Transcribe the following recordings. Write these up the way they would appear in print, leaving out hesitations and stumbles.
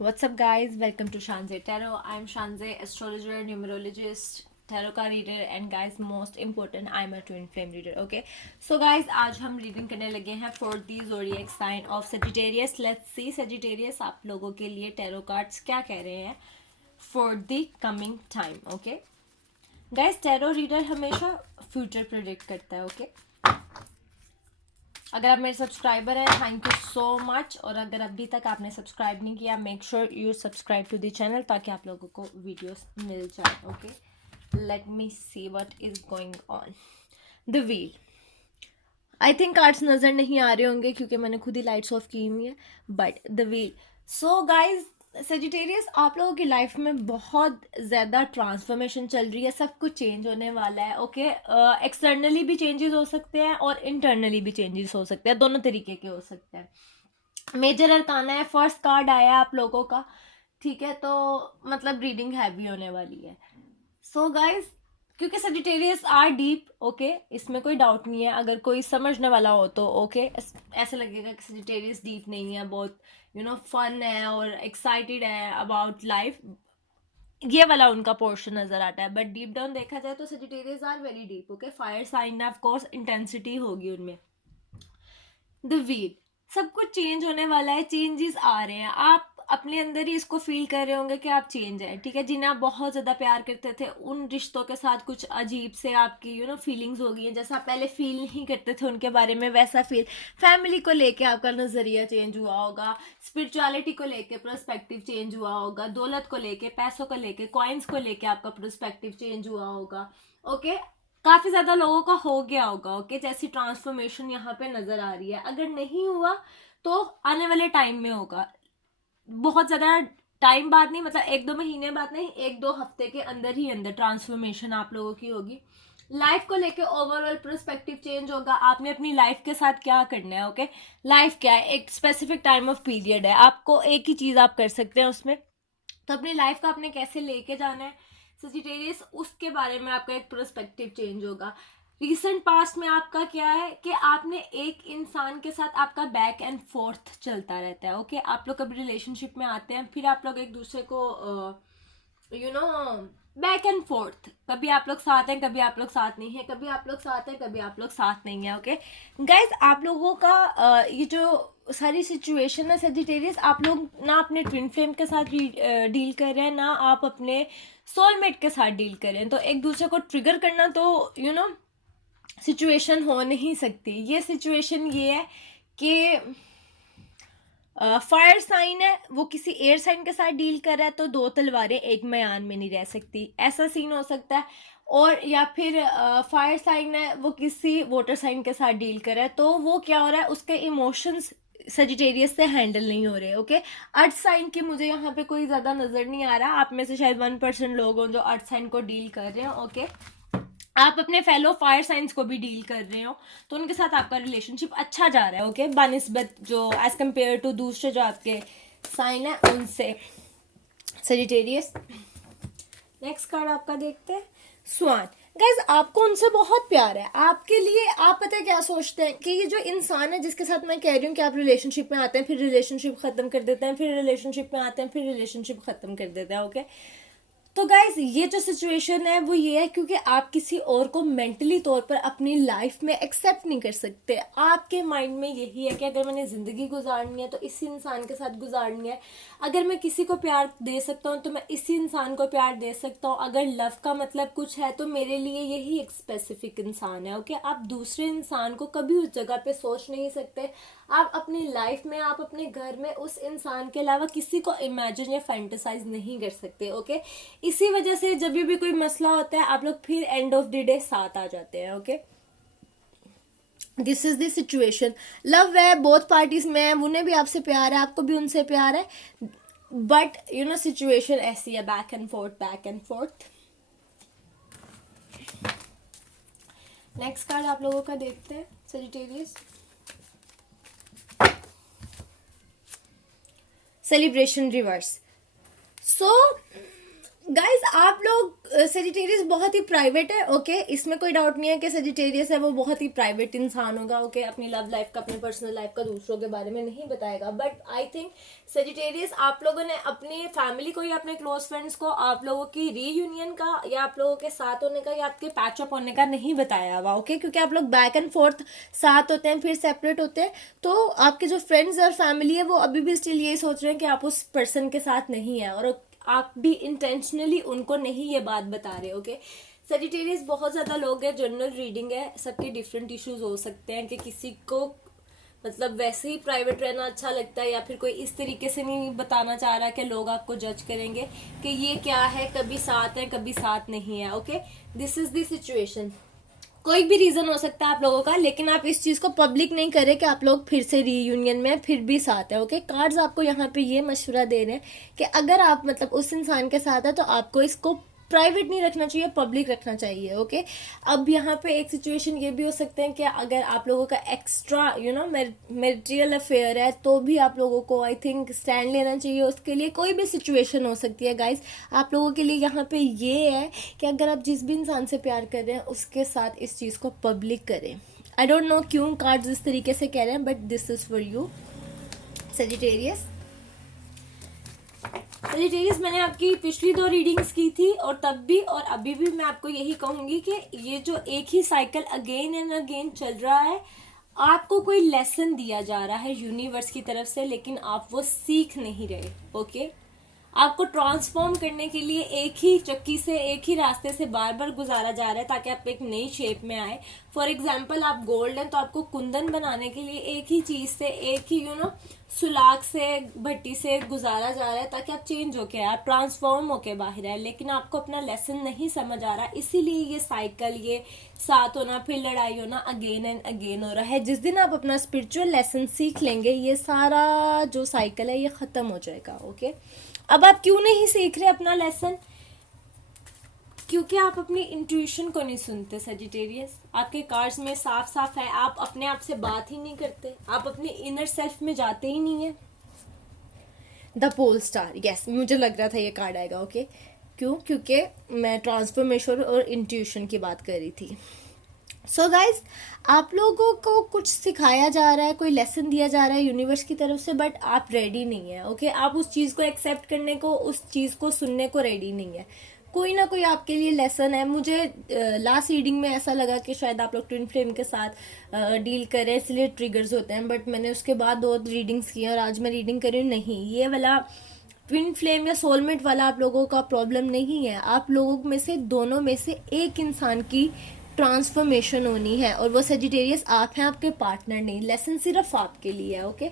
What's up, guys? Welcome to Shanze Tarot. I'm Shanze, astrologer, numerologist, tarot card reader, and guys, most important, I'm a twin flame reader. Okay, so guys, आज हम reading करने लगे हैं for the zodiac sign of Sagittarius. Let's see Sagittarius आप लोगों के लिए tarot cards क्या कह रहे हैं for the coming time. Okay, guys, tarot reader हमेशा future predict करता है. Okay, अगर आप मेरे सब्सक्राइबर हैं थैंक यू सो मच, और अगर अभी तक आपने सब्सक्राइब नहीं किया make sure you subscribe to the channel ताकि आप लोगों को वीडियोस मिल जाए. Okay, let me see what is going on. The wheel. I think cards नज़र नहीं आ रहे होंगे क्योंकि मैंने खुद ही लाइट्स ऑफ की हुई है, but the wheel. So guys, Sagittarius आप लोगों की लाइफ में बहुत ज़्यादा ट्रांसफॉर्मेशन चल रही है, सब कुछ चेंज होने वाला है. ओके, एक्सटर्नली भी चेंजेस हो सकते हैं और इंटरनली भी चेंजेस हो सकते हैं, दोनों तरीके के हो सकते हैं. मेजर अरकाना है, फर्स्ट कार्ड आया आप लोगों का. ठीक है, तो मतलब रीडिंग हैवी होने वाली है. सो गाइज, क्योंकि सजिटेरियस आर डीप. ओके, इसमें कोई डाउट नहीं है. अगर कोई समझने वाला हो तो ओके, ऐसा लगेगा कि सजिटेरियस डीप नहीं है, बहुत फन है और एक्साइटेड है अबाउट लाइफ, ये वाला उनका पोर्शन नजर आता है. बट डीप डाउन देखा जाए तो Sagittarius are very deep. Okay, fire sign है, ऑफ कोर्स इंटेंसिटी होगी उनमें. The wheel. सब कुछ चेंज होने वाला है, चेंजेस आ रहे हैं, आप अपने अंदर ही इसको फील कर रहे होंगे कि आप चेंज है. ठीक है, जिन्हें आप बहुत ज़्यादा प्यार करते थे उन रिश्तों के साथ कुछ अजीब से आपकी फीलिंग्स हो गई हैं. जैसा आप पहले फील नहीं करते थे उनके बारे में वैसा फील. फैमिली को लेके आपका नज़रिया चेंज हुआ होगा, स्पिरिचुअलिटी को लेके प्रोस्पेक्टिव चेंज हुआ होगा, दौलत को लेके, पैसों को लेके, कॉइन्स को लेके आपका प्रोस्पेक्टिव चेंज हुआ होगा. ओके, काफी ज्यादा लोगों का हो गया होगा. ओके, जैसी ट्रांसफॉर्मेशन यहाँ पे नजर आ रही है. अगर नहीं हुआ तो आने वाले टाइम में होगा. बहुत ज्यादा टाइम बाद नहीं, मतलब एक दो महीने बाद नहीं, एक दो हफ्ते के अंदर ही अंदर ट्रांसफॉर्मेशन आप लोगों की होगी. लाइफ को लेके ओवरऑल पर्सपेक्टिव चेंज होगा. आपने अपनी लाइफ के साथ क्या करना है. ओके, लाइफ क्या है, एक स्पेसिफिक टाइम ऑफ पीरियड है, आपको एक ही चीज आप कर सकते हैं उसमें. तो अपनी लाइफ का आपने कैसे लेके जाना है सजिटेरियस, उसके बारे में आपका एक पर्सपेक्टिव चेंज होगा. रिसेंट पास्ट में आपका क्या है कि आपने एक इंसान के साथ आपका बैक एंड फोर्थ चलता रहता है. ओके, आप लोग कभी रिलेशनशिप में आते हैं, फिर आप लोग एक दूसरे को बैक एंड फोर्थ, कभी आप लोग साथ हैं, कभी आप लोग साथ नहीं है, कभी आप लोग साथ हैं, कभी आप लोग साथ नहीं है. ओके गाइज, आप लोगों का ये जो सारी सिचुएशन है सेजिटेरियस, आप लोग ना अपने ट्विन फ्लेम के साथ डील कर रहे हैं, ना आप अपने सोलमेट के साथ डील कर रहे हैं. तो एक दूसरे को ट्रिगर करना तो सिचुएशन हो नहीं सकती. ये सिचुएशन ये है कि फायर साइन है, वो किसी एयर साइन के साथ डील कर रहा है, तो दो तलवारें एक म्यान में नहीं रह सकती, ऐसा सीन हो सकता है. और या फिर फायर साइन है, वो किसी वाटर साइन के साथ डील कर रहा है, तो वो क्या हो रहा है, उसके इमोशंस सजिटेरियस से हैंडल नहीं हो रहे. ओके, अर्थ साइन की मुझे यहाँ पे कोई ज़्यादा नज़र नहीं आ रहा. आप में से शायद 1% लोग हों जो अर्थ साइन को डील कर रहे हैं. ओके, आप अपने फेलो फायर साइंस को भी डील कर रहे हो तो उनके साथ आपका रिलेशनशिप अच्छा जा रहा है. ओके, बानिस्बत जो एज कम्पेयर टू दूसरे जो आपके साइन है उनसे. सजिटेरियस, नेक्स्ट कार्ड आपका देखते हैं. स्वान. गाइज, आपको उनसे बहुत प्यार है, आपके लिए आप पता है क्या सोचते हैं कि ये जो इंसान है जिसके साथ मैं कह रही हूँ कि आप रिलेशनशिप में आते हैं, फिर रिलेशनशिप खत्म कर देते हैं, फिर रिलेशनशिप में आते हैं, फिर रिलेशनशिप खत्म कर देते हैं. ओके, तो गाइज ये जो सिचुएशन है वो ये है क्योंकि आप किसी और को मेंटली तौर पर अपनी लाइफ में एक्सेप्ट नहीं कर सकते. आपके माइंड में यही है कि अगर मैंने ज़िंदगी गुजारनी है तो इसी इंसान के साथ गुजारनी है. अगर मैं किसी को प्यार दे सकता हूँ तो मैं इसी इंसान को प्यार दे सकता हूँ. अगर लव का मतलब कुछ है तो मेरे लिए यही एक स्पेसिफिक इंसान है. ओके, आप दूसरे इंसान को कभी उस जगह पे सोच नहीं सकते. आप अपनी लाइफ में, आप अपने घर में उस इंसान के अलावा किसी को इमेजिन या फैंटेसाइज नहीं कर सकते. ओके, इसी वजह से जब भी कोई मसला होता है आप लोग फिर एंड ऑफ द डे साथ आ जाते हैं. Okay, this is the situation. Love है, बोथ पार्टीज में है, उन्हें भी आपसे प्यार है, आपको भी उनसे प्यार है, बट सिचुएशन ऐसी है, back and fourth, back and fourth. Next card आप लोगों का देखते हैं Sagittarius. Celebration reverse. So guys आप लोग सेजिटेरियस बहुत ही प्राइवेट है, ओके इसमें कोई डाउट नहीं है कि सेजिटेरियस है वो बहुत ही प्राइवेट इंसान होगा, ओके अपनी लव लाइफ का, अपनी पर्सनल लाइफ का दूसरों के बारे में नहीं बताएगा। बट आई थिंक सेजिटेरियस आप लोगों ने अपनी फैमिली को या अपने क्लोज फ्रेंड्स को आप लोगों की रीयूनियन का या आप लोगों के साथ होने का या आपके पैचअप होने का नहीं बताया हुआ, ओके क्योंकि आप लोग बैक एंड फोर्थ साथ होते हैं फिर सेपरेट होते हैं, तो आपके जो फ्रेंड्स और फैमिली है वो अभी भी स्टिल यही सोच रहे हैं कि आप उस पर्सन के साथ नहीं है, और आप भी इंटेंशनली उनको नहीं ये बात बता रहे, ओके। सेजिटेरियस बहुत ज़्यादा लोग हैं, जनरल रीडिंग है, सबके डिफरेंट इश्यूज हो सकते हैं कि किसी को मतलब वैसे ही प्राइवेट रहना अच्छा लगता है या फिर कोई इस तरीके से नहीं बताना चाह रहा कि लोग आपको जज करेंगे कि ये क्या है, कभी साथ है कभी साथ नहीं है, okay this is the situation. कोई भी रीजन हो सकता है आप लोगों का, लेकिन आप इस चीज को पब्लिक नहीं करें कि आप लोग फिर से रीयूनियन में फिर भी साथ है, ओके। कार्ड्स आपको यहाँ पे ये मशवरा दे रहे हैं कि अगर आप मतलब उस इंसान के साथ है तो आपको इसको प्राइवेट नहीं रखना चाहिए, पब्लिक रखना चाहिए, ओके। अब यहाँ पे एक सिचुएशन ये भी हो सकते हैं कि अगर आप लोगों का एक्स्ट्रा मैरिटल अफेयर है तो भी आप लोगों को आई थिंक स्टैंड लेना चाहिए उसके लिए। कोई भी सिचुएशन हो सकती है गाइज, आप लोगों के लिए यहाँ पे ये है कि अगर आप जिस भी इंसान से प्यार कर रहे हैं उसके साथ इस चीज़ को पब्लिक करें। आई डोंट नो क्यों कार्ड्स इस तरीके से कह रहे हैं, but this is for you Sagittarius. Sagittarius मैंने आपकी पिछली 2 रीडिंग्स की थी और तब भी और अभी भी मैं आपको यही कहूंगी कि ये जो एक ही साइकिल अगेन एंड अगेन चल रहा है, आपको कोई लेसन दिया जा रहा है यूनिवर्स की तरफ से, लेकिन आप वो सीख नहीं रहे, ओके। आपको ट्रांसफॉर्म करने के लिए एक ही चक्की से एक ही रास्ते से बार बार गुजारा जा रहा है ताकि आप एक नई शेप में आए। फॉर एग्जाम्पल आप गोल्ड हैं तो आपको कुंदन बनाने के लिए एक ही चीज से एक ही सुलाख से भट्टी से गुजारा जा रहा है ताकि आप चेंज होके आए, आप ट्रांसफॉर्म होके बाहर आए, लेकिन आपको अपना लेसन नहीं समझ आ रहा, इसीलिए ये साइकिल, ये साथ होना फिर लड़ाई होना अगेन एंड अगेन हो रहा है। जिस दिन आप अपना स्पिरिचुअल लेसन सीख लेंगे ये सारा जो साइकिल है ये खत्म हो जाएगा, ओके। अब आप क्यों नहीं सीख रहे अपना लेसन? क्योंकि आप अपनी इंट्यूशन को नहीं सुनते सेजिटेरियस। आपके कार्ड्स में साफ साफ है आप अपने आप से बात ही नहीं करते, आप अपने इनर सेल्फ में जाते ही नहीं है। द पोल स्टार, यस मुझे लग रहा था ये कार्ड आएगा, ओके। क्यों? क्योंकि मैं ट्रांसफॉर्मेशन और इंट्यूशन की बात कर रही थी। सो गाइज आप लोगों को कुछ सिखाया जा रहा है, कोई लेसन दिया जा रहा है यूनिवर्स की तरफ से, बट आप रेडी नहीं है, ओके। आप उस चीज़ को एक्सेप्ट करने को, उस चीज़ को सुनने को रेडी नहीं है। कोई ना कोई आपके लिए लेसन है। मुझे लास्ट रीडिंग में ऐसा लगा कि शायद आप लोग ट्विन फ्लेम के साथ डील करें इसलिए ट्रिगर्स होते हैं, बट मैंने उसके बाद 2 रीडिंग्स की और आज मैं रीडिंग कर रही हूँ, नहीं ये वाला ट्विन फ्लेम या सोलमेट वाला आप लोगों का प्रॉब्लम नहीं है। आप लोगों में से दोनों में से एक इंसान की ट्रांसफॉर्मेशन होनी है और वो सेजिटेरियस आप हैं, आपके पार्टनर नहीं। लेसन सिर्फ आपके लिए है, ओके।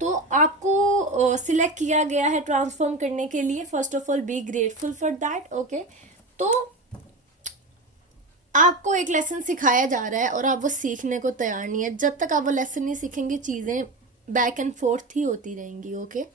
तो आपको सिलेक्ट किया गया है ट्रांसफॉर्म करने के लिए। First of all be grateful for that, okay. तो आपको एक लेसन सिखाया जा रहा है और आप वो सीखने को तैयार नहीं है। जब तक आप वो लेसन नहीं सीखेंगे चीज़ें बैक एंड फोर्थ ही होती रहेंगी, ओके।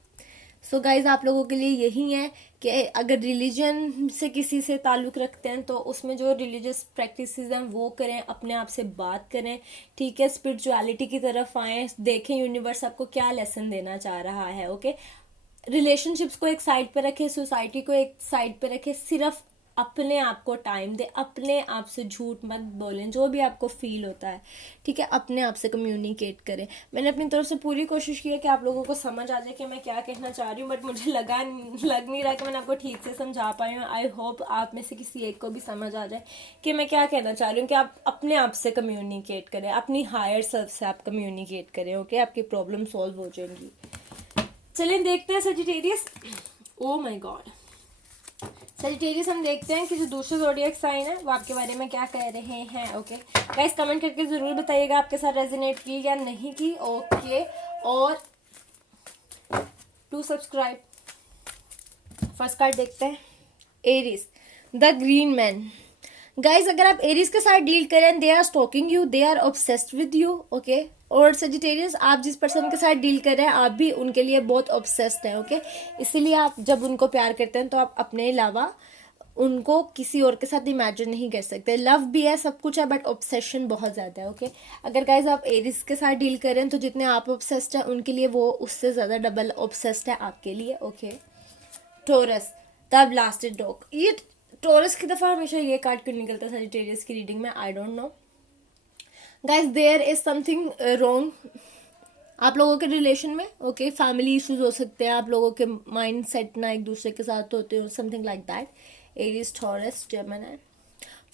सो गाइज आप लोगों के लिए यही है कि अगर रिलीजन से किसी से ताल्लुक़ रखते हैं तो उसमें जो रिलीजियस प्रैक्टिसेस हैं वो करें, अपने आप से बात करें, ठीक है। स्पिरिचुअलिटी की तरफ आएँ, देखें यूनिवर्स आपको क्या लेसन देना चाह रहा है, ओके। रिलेशनशिप्स को एक साइड पे रखें, सोसाइटी को एक साइड पे रखें, सिर्फ अपने आप को टाइम दे, अपने आप से झूठ मत बोलें, जो भी आपको फील होता है, ठीक है, अपने आप से कम्युनिकेट करें। मैंने अपनी तरफ से पूरी कोशिश की है कि आप लोगों को समझ आ जाए कि मैं क्या कहना चाह रही हूँ, बट मुझे लग नहीं रहा कि मैंने आपको ठीक से समझा पाई हूँ। आई होप आप में से किसी एक को भी समझ आ जाए कि मैं क्या कहना चाह रही हूँ, कि आप अपने आप से कम्युनिकेट करें, अपनी हायर सेल्फ से आप कम्युनिकेट करें, ओके। आपकी प्रॉब्लम सॉल्व हो जाएंगी। चलें देखते हैं Sagittarius. Oh my God, Sagittarius हम देखते हैं कि जो दूसरे ज़ोडिएक साइन है वो आपके बारे में क्या कह रहे हैं, ओके। गाइस कमेंट करके ज़रूर बताइएगा आपके साथ रेजोनेट की या नहीं की, ओके। और टू सब्सक्राइब। फर्स्ट कार्ड देखते हैं, Aries the green man. Guys अगर आप एरीज के साथ डील करें, they are stalking you, they are obsessed with you, okay. और सेजिटेरियस आप जिस पर्सन के साथ डील कर रहे हैं आप भी उनके लिए बहुत ऑब्सेस्ड हैं, ओके। इसीलिए आप जब उनको प्यार करते हैं तो आप अपने अलावा उनको किसी और के साथ इमेजिन नहीं कर सकते। लव भी है, सब कुछ है, बट ऑब्सेशन बहुत ज़्यादा है, ओके। अगर गाइज आप एरीज के साथ डील कर रहे हैं तो जितने आप ऑब्सेस्ड हैं उनके लिए वो उससे ज़्यादा डबल ऑब्सेस्ड है आपके लिए, ओके। टोरस तब लास्टेड डॉग। ये टॉरस की दफ़ा हमेशा ये कार्ड क्यों निकलता है सजिटेरियस की रीडिंग में, I don't know guys. There is something wrong आप लोगों के रिलेशन में, ओके फैमिली इश्यूज हो सकते हैं, आप लोगों के माइंड सेट ना एक दूसरे के साथ होते हो, something like that. Aries, Taurus, Gemini.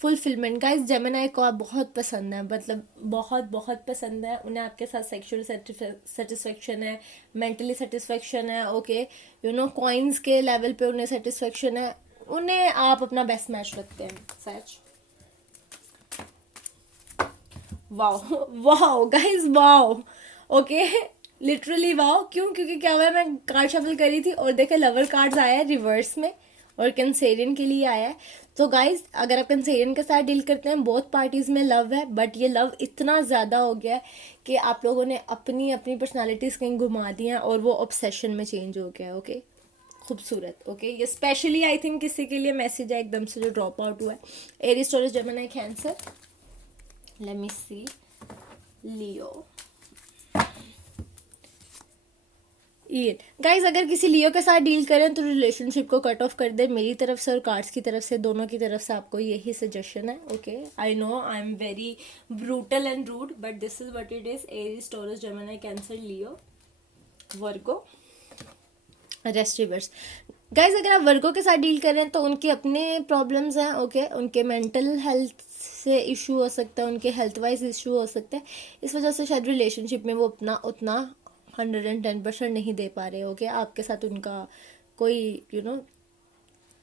Fulfilment guys, Gemini को आप बहुत पसंद है, मतलब बहुत बहुत पसंद है उन्हें, आपके साथ सेक्सुअल सेटिस्फेक्शन है, मेंटली सेटिस्फेक्शन है, ओके यू नो कॉइन्स के लेवल पे उन्हें सेटिस्फेक्शन है, उन्हें आप अपना बेस्ट मैच रखते हैं सच। Wow wow guys wow, okay literally wow. क्यों? क्योंकि क्या हुआ है, मैं कार्ड शफल करी थी और देखे लवर कार्ड्स आया है रिवर्स में और कैंसेरियन के लिए आया है। तो गाइज अगर आप कैंसेरियन के साथ डील करते हैं, बोथ पार्टीज में लव है, बट ये लव इतना ज़्यादा हो गया है कि आप लोगों ने अपनी अपनी पर्सनालिटीज़ कहीं घुमा दी हैं और वो ऑब्सेशन में चेंज हो गया है, ओके खूबसूरत। ओके ये स्पेशली आई थिंक किसी के लिए मैसेज है एकदम से जो ड्रॉप आउट हुआ है। Aries, Taurus, Gemini, Cancer. Let me see Leo. ये गाइज अगर किसी लियो के साथ डील करें तो रिलेशनशिप को कट ऑफ कर दे, मेरी तरफ से और कार्ड्स की तरफ से, दोनों की तरफ से आपको यही सजेशन है। Okay I know I am very brutal and rude but this is what it is. Aries, Taurus, Gemini, Cancer, Leo, Virgo, rest reverse. Guys अगर आप वर्गो के साथ डील करें तो उनके अपने प्रॉब्लम्स हैं, ओके उनके मेंटल हेल्थ से इशू हो सकता है, उनके हेल्थ वाइज इशू हो सकता है, इस वजह से शायद रिलेशनशिप में वो अपना उतना 110% नहीं दे पा रहे, ओके आपके साथ उनका कोई यू नो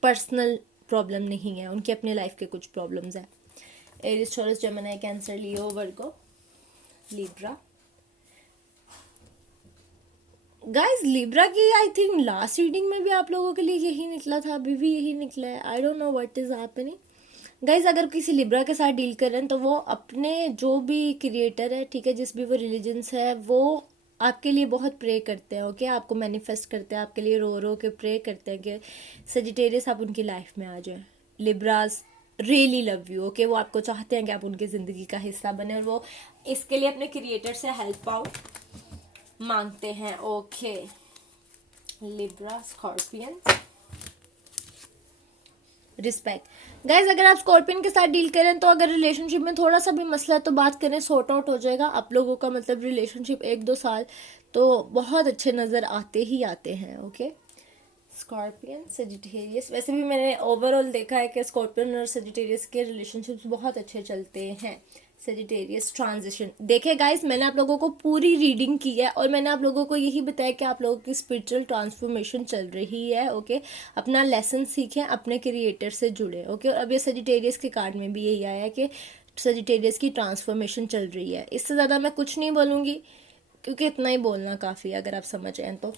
पर्सनल प्रॉब्लम नहीं है, उनके अपने लाइफ के कुछ प्रॉब्लम्स हैं। Aries, Taurus, Gemini, Cancer, Leo, वर्गो, लिब्रा। गाइज लिब्रा की आई थिंक लास्ट रीडिंग में भी आप लोगों के लिए यही निकला था, अभी भी यही निकला है, आई don't know what is happening. Guys अगर किसी लिब्रा के साथ डील कर रहे हैं तो वो अपने जो भी क्रिएटर है, ठीक है जिस भी वो रिलीजन से है, वो आपके लिए बहुत प्रे करते हैं, ओके आपको मैनिफेस्ट करते हैं, आपके लिए रो रो के प्रे करते हैं कि सजिटेरियस आप उनकी लाइफ में आ जाए। Libras really love you, okay वो आपको चाहते हैं कि आप उनकी ज़िंदगी का हिस्सा बने और वो इसके लिए अपने क्रिएटर से हेल्प आउट मांगते हैं, okay. Libra, scorpion, respect. Guys अगर आप स्कॉर्पियन के साथ डील करें तो अगर रिलेशनशिप में थोड़ा सा भी मसला है तो बात करें, सॉर्ट आउट हो जाएगा आप लोगों का, मतलब रिलेशनशिप 1-2 साल तो बहुत अच्छे नज़र आते ही आते हैं, ओके। स्कॉर्पियन, सजिटेरियस, वैसे भी मैंने ओवरऑल देखा है कि स्कॉर्पियन और सजिटेरियस के रिलेशनशिप्स बहुत अच्छे चलते हैं। Sagittarius, transition. देखिए गाइस मैंने आप लोगों को पूरी रीडिंग की है और मैंने आप लोगों को यही बताया कि आप लोगों की स्पिरिचुअल ट्रांसफॉर्मेशन चल रही है, ओके अपना लेसन सीखें, अपने क्रिएटर से जुड़े, ओके। और अब ये सजिटेरियस के कार्ड में भी यही आया है कि सजिटेरियस की ट्रांसफॉर्मेशन चल रही है। इससे ज़्यादा मैं कुछ नहीं बोलूँगी क्योंकि इतना ही बोलना काफ़ी है अगर आप समझ आए तो।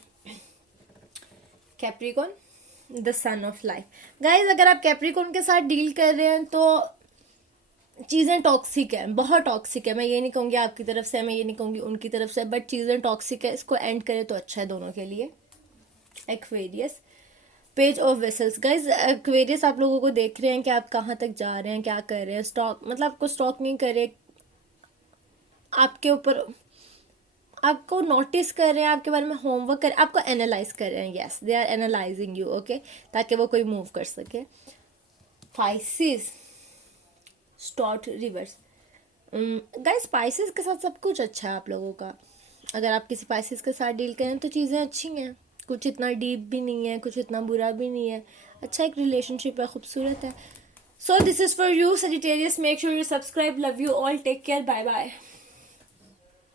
Capricorn, the son of life. Guys अगर आप कैप्रिकॉन के साथ डील कर रहे हैं तो चीज़ें टॉक्सिक है, बहुत टॉक्सिक है, मैं ये नहीं कहूँगी आपकी तरफ से, मैं ये नहीं कहूँगी उनकी तरफ से, बट चीज़ें टॉक्सिक है, इसको एंड करें तो अच्छा है दोनों के लिए। Aquarius, page of vessels. Guys Aquarius आप लोगों को देख रहे हैं कि आप कहाँ तक जा रहे हैं, क्या कर रहे हैं, स्टॉक मतलब आपको स्टॉक नहीं करे, आपके ऊपर आपको नोटिस कर रहे हैं, आपके बारे में होमवर्क कर, आपको एनालाइज कर रहे हैं, yes they are analysing you, okay ताकि वो कोई मूव कर सके। पाइसेस, स्टॉट रिवर्स। गाइस स्पाइसेस के साथ सब कुछ अच्छा है आप लोगों का, अगर आप किसी स्पाइसेस के साथ डील करें तो चीज़ें अच्छी हैं, कुछ इतना डीप भी नहीं है, कुछ इतना बुरा भी नहीं है, अच्छा एक रिलेशनशिप है, खूबसूरत है। So this is for you Sagittarius, make sure you subscribe, love you all, take care, bye bye.